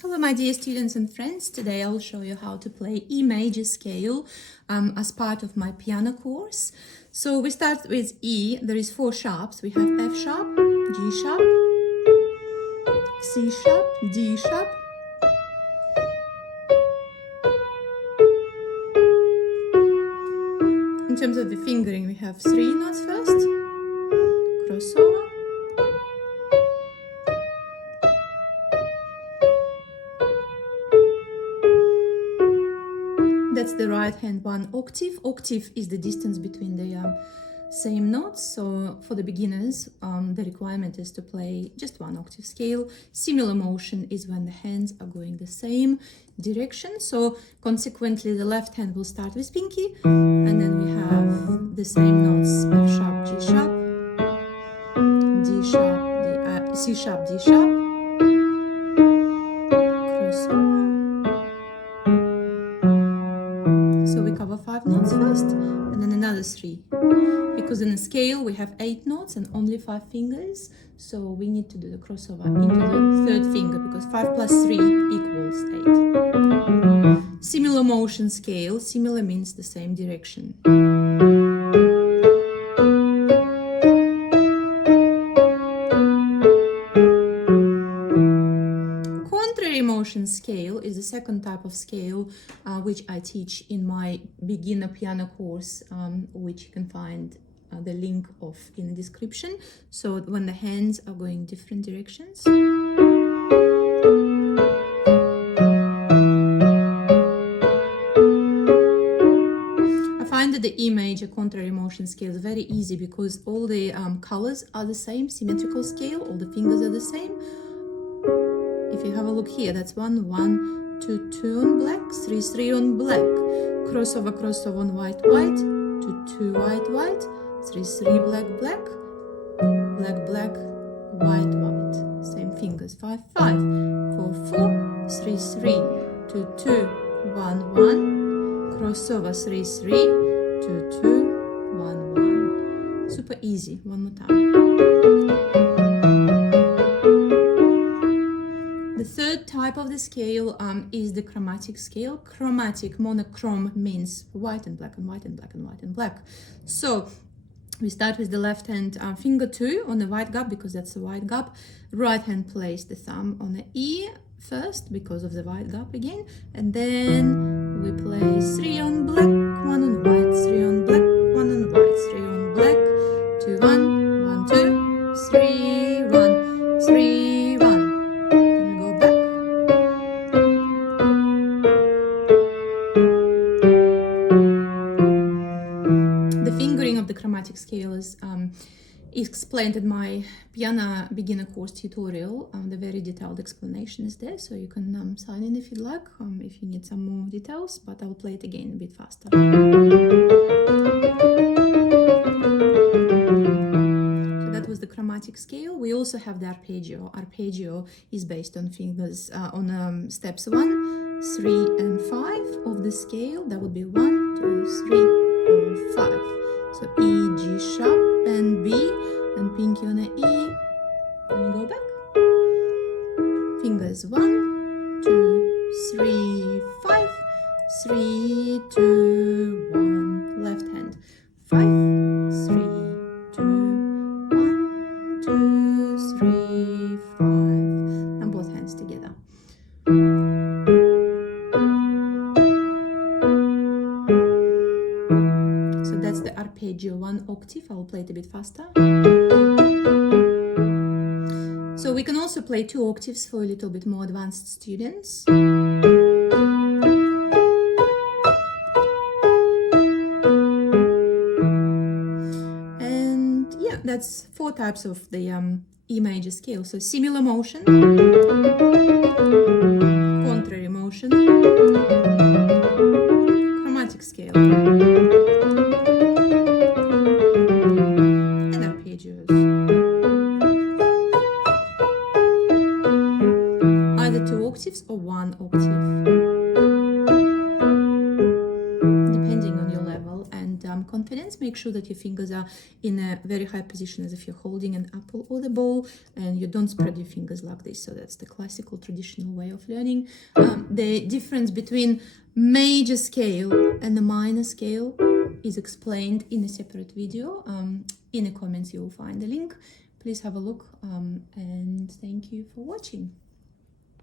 Hello my dear students and friends, today I'll show you how to play E major scale as part of my piano course. So we start with E, there is 4 sharps, we have F sharp, G sharp, C sharp, D sharp, in terms of the fingering we have 3 notes first, crossover, that's the right hand 1 octave. Octave is the distance between the same notes, so for the beginners the requirement is to play just 1 octave scale. Similar motion is when the hands are going the same direction, so consequently the left hand will start with pinky and then we have the same notes F sharp, G sharp, D sharp, C sharp, D sharp, crossover. So we cover 5 notes first and then another 3. Because in a scale we have 8 notes and only 5 fingers, so we need to do the crossover into the 3rd finger because 5 plus 3 equals 8. Similar motion scale, similar means the same direction. Contrary motion scale is the second type of scale which I teach in my beginner piano course, which you can find the link of in the description. So when the hands are going different directions. I find that the E major contrary motion scale is very easy because all the colors are the same, symmetrical scale, all the fingers are the same. If you have a look here, that's 1, 1, 2, 2 on black, 3, 3 on black, crossover, crossover on white, white, 2, 2, white, white, 3, 3, black, black, black, black, white, white, same fingers, 5, 5, 4, 4, 3, 3, 2, 2, 1, 1, crossover, 3, 3, 2, 2, 1, 1. Super easy, one more time. The third type of the scale is the chromatic scale. Chromatic, monochrome means white and black and white and black and white and black. So we start with the left hand finger 2 on the white gap because that's the white gap. Right hand place the thumb on the E first because of the white gap again. And then we play 3 on black, 1 on white, 3 on black, 1 on white, 3 on black, 2, 1, 1, 2, 3, 1, 3, 1. The chromatic scale is explained in my piano beginner course tutorial. The very detailed explanation is there, so you can sign in if you'd like, if you need some more details, but I'll play it again a bit faster. So that was the chromatic scale. We also have the arpeggio. Arpeggio is based on fingers, on steps 1, 3 and 5 of the scale. That would be 1, 2, 3, 4, 5. So E, G sharp and B and pinky on the E, and we go back. Fingers 1, 2, 3, 5, 3, 2, 1. Left hand 5, 3, 2, 1, 2, 3, 5. And both hands together. That's the arpeggio 1 octave. I'll play it a bit faster. So we can also play 2 octaves for a little bit more advanced students. And yeah, that's 4 types of the E major scale. So similar motion, contrary motion, chromatic scale. Either 2 octaves or 1 octave, depending on your level and confidence. hands. Make sure that your fingers are in a very high position as if you're holding an apple or the bowl, and you don't spread your fingers like this. So that's the classical traditional way of learning. The difference between major scale and the minor scale is explained in a separate video. In the comments you will find the link. Please have a look, and thank you for watching.